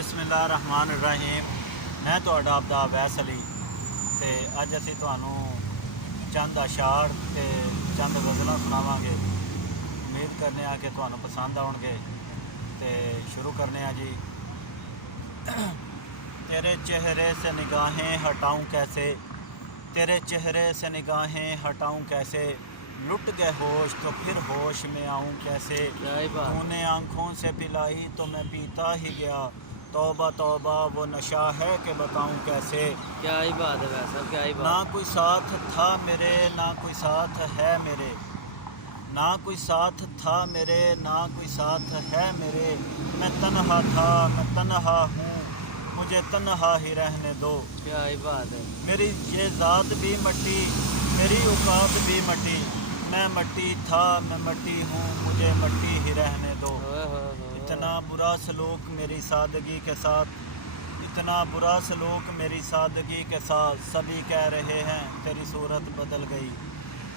ਬਿਸਮਿਲ੍ਲਾਹਿਰਰਹਿਮਾਨਿਰਰਹੀਮ। ਮੈਂ ਤੁਹਾਡਾ ਆਪਦਾ ਅਵੈਸ ਅਲੀ ਤੇ ਅੱਜ ਅਸੀਂ ਤੁਹਾਨੂੰ ਚੰਦ ਅਸ਼ਾਰ ਤੇ ਚੰਦ ਗਜ਼ਲਾਂ ਸੁਣਾਵਾਂਗੇ। ਉਮੀਦ ਕਰਨੇ ਆ ਕਿ ਤੁਹਾਨੂੰ ਪਸੰਦ ਆਉਣਗੇ ਤੇ ਸ਼ੁਰੂ ਕਰਨੇ ਆ ਜੀ। तेरे चेहरे से निगाहें हटाऊं कैसे, तेरे चेहरे से निगाहें हटाऊं कैसे, लुट गए होश तो फिर होश में आऊं कैसे। तूने आँखों से पिलाई तो मैं पीता ही गया, तौबा तौबा वो नशा है कि बताऊं कैसे। क्या ही बात है वैसा, क्या ही बात। ना कोई साथ था मेरे, ना कोई साथ है मेरे, ना कोई साथ था मेरे, ना कोई साथ है मेरे। मैं तन्हा था, मैं तन्हा हूँ, मुझे तन्हा ही रहने दो। क्या ही बात है। मेरी ये ज़ात भी मट्टी, मेरी औकात भी मट्टी, मैं मट्टी था, मैं मट्टी हूँ, मुझे मट्टी ही रहने दो। इतना बुरा सलूक मेरी सादगी के साथ, इतना बुरा सलूक मेरी सादगी के साथ, सभी कह रहे हैं तेरी सूरत बदल गई।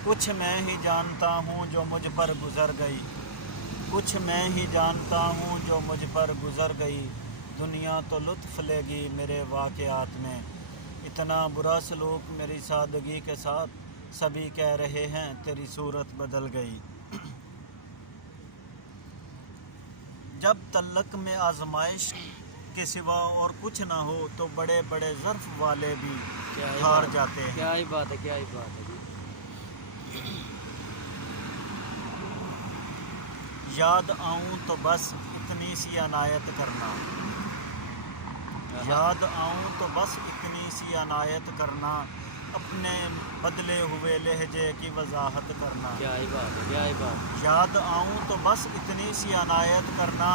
कुछ मैं ही जानता हूँ जो मुझ पर गुज़र गई, कुछ मैं ही जानता हूँ जो मुझ पर गुज़र गई। दुनिया तो लुत्फ़ लेगी मेरे वाक़यात में, इतना बुरा सलूक मेरी सादगी के साथ, सभी कह रहे हैं तेरी सूरत बदल गई। जब तल्लक में आजमाइश के सिवा और कुछ ना हो तो बड़े बड़े ज़र्फ़ वाले भी हार जाते हैं। क्या ही बात है, क्या ही बात है। याद आऊँ तो बस इतनी सी अनायत करना, याद आऊँ तो बस इतनी सी अनायत करना, अपने बदले हुए लहजे की वजाहत करना। क्या ही बात है, क्या ही बात। याद आऊँ तो बस इतनी सी अनायत करना,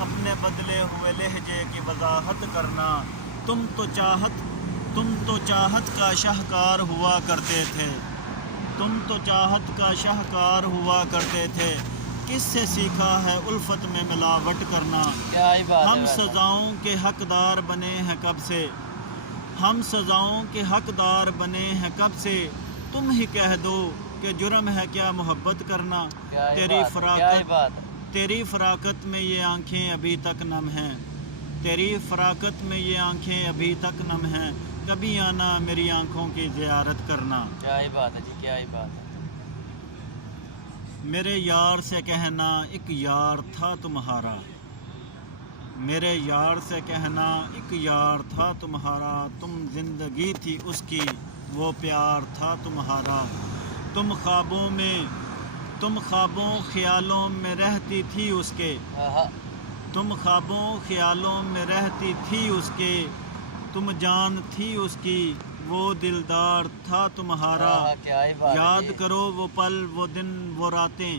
अपने बदले हुए लहजे की वजाहत करना। तुम तो चाहत का शाहकार हुआ करते थे, तुम तो चाहत का शाहकार हुआ करते थे। किससे सीखा है उल्फत में मिलावट करना। क्या ही बात हम है। सजाओं के हकदार बने हैं कब से, हम सजाओं के हकदार बने हैं कब से। तुम ही कह दो कि जुर्म है क्या मोहब्बत करना। तेरी फराकत में ये आंखें अभी तक नम हैं, तेरी फराकत में ये आंखें अभी तक नम हैं। कभी आना मेरी आंखों की ज़ियारत करना। क्या ही बात है जी, क्या ही बात है। मेरे यार से कहना एक यार था तुम्हारा, मेरे यार से कहना एक यार था तुम्हारा। तुम जिंदगी थी उसकी, वो प्यार था तुम्हारा। तुम ख्वाबों ख्यालों में रहती थी उसके, तुम ख्वाबों ख्यालों में रहती थी उसके। तुम जान थी उसकी, वो दिलदार था तुम्हारा। याद करो वो पल वो दिन वो रातें,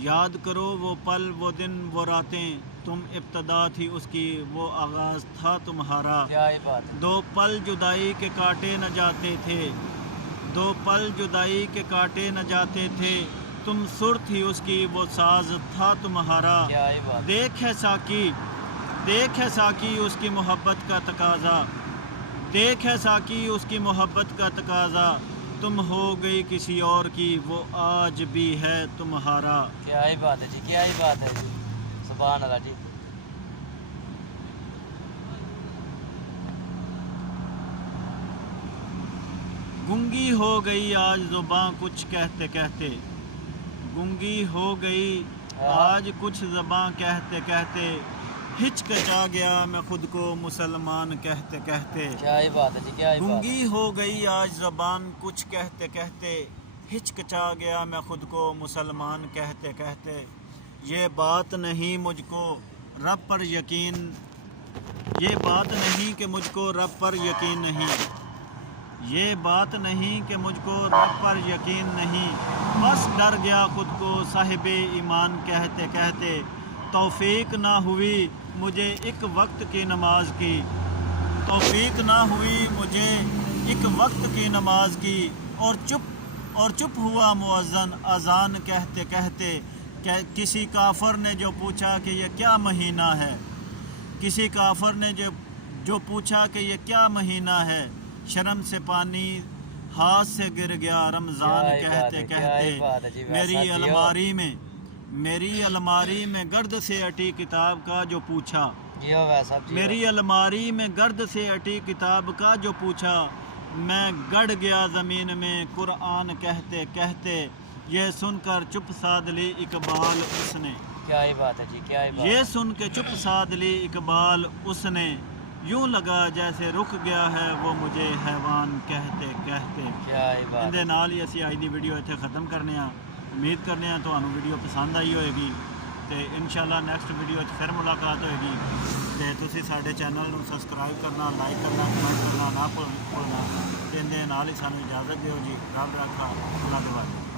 याद करो वो पल वो दिन वो रातें। तुम इब्तदा थी उसकी, वो आगाज़ था तुम्हारा। दो पल जुदाई के काटे न जाते थे, दो पल जुदाई के काटे न जाते थे। तुम सुर थी उसकी, वो साज था तुम्हारा। देख है साकी उसकी मोहब्बत का तकाज़ा, देख है साकी उसकी मोहब्बत का तकाज़ा। तुम हो गई किसी और की, वो आज भी है तुम्हारा। क्या ही बात है जी, क्या ही बात है जी। सुभान अल्लाह जी। गूंगी हो गई आज ज़ुबां कुछ कहते कहते, गूंगी हो गई आज कुछ ज़बां कहते कहते। हिचकिचा गया मैं खुद को मुसलमान कहते कहते। क्या ही बात है जी, क्या ही बात है। गूंगी हो गई आज ज़बान कुछ कहते कहते, हिचकिचा गया मैं खुद को मुसलमान कहते कहते। ये बात नहीं मुझको रब पर यकीन, ये बात नहीं कि मुझको रब पर यकीन नहीं, ये बात नहीं कि मुझको रब पर यकीन नहीं। बस डर गया खुद को साहिब ईमान कहते कहते। तौफीक ना हुई मुझे एक वक्त की नमाज की, तौफीक ना हुई मुझे एक वक्त की नमाज की। और चुप हुआ मुअज्जन अज़ान कहते कहते। किसी काफर ने जो पूछा कि ये क्या महीना है, किसी काफर ने जो पूछा कि ये क्या महीना है। शर्म से पानी हाथ से गिर गया रमज़ान कहते कहते। मेरी अलमारी में गर्द से अटी किताब का जो पूछा, جی ہو ویسا جی میری الماری میں گرد سے اٹی کتاب کا جو پوچھا، میں گڑ گیا زمین میں قرآن کہتے کہتے، یہ سن کر چپ سادھ لی اقبال اس نے، کیا ہی بات ہے جی، کیا ہی بات یہ ہے۔ سن کے چپ سادھ لی اقبال اس نے، یوں لگا جیسے رک گیا ہے وہ مجھے حیوان کہتے کہتے۔ کیا ہی بات ਇਹਦੇ ہے۔ ਨਾਲ ਹੀ ਅਸੀਂ ਅੱਜ ਦੀ ਵੀਡੀਓ ਇੱਥੇ ਖਤਮ ਕਰਨੇ ਆ। ਉਮੀਦ ਕਰਨੇ ਆ ਤੁਹਾਨੂੰ ਵੀਡੀਓ ਪਸੰਦ ਆਈ ਹੋਏਗੀ ਤੇ ਇਨਸ਼ਾਅੱਲਾ ਨੈਕਸਟ ਵੀਡੀਓ 'ਚ ਫਿਰ ਮੁਲਾਕਾਤ ਹੋਏਗੀ। ਤੇ ਤੁਸੀਂ ਸਾਡੇ ਚੈਨਲ ਨੂੰ ਸਬਸਕ੍ਰਾਈਬ ਕਰਨਾ, ਲਾਈਕ ਕਰਨਾ, ਕਮੈਂਟ ਕਰਨਾ ਨਾ ਭੁੱਲਣਾ। ਤੇ ਇਹਦੇ ਨਾਲ ਹੀ ਸਾਨੂੰ ਇਜਾਜ਼ਤ ਦਿਓ ਜੀ। ਰੱਬ ਰਾਖਾ, ਅੱਲਾ ਦੇ ਵਾਲੇ।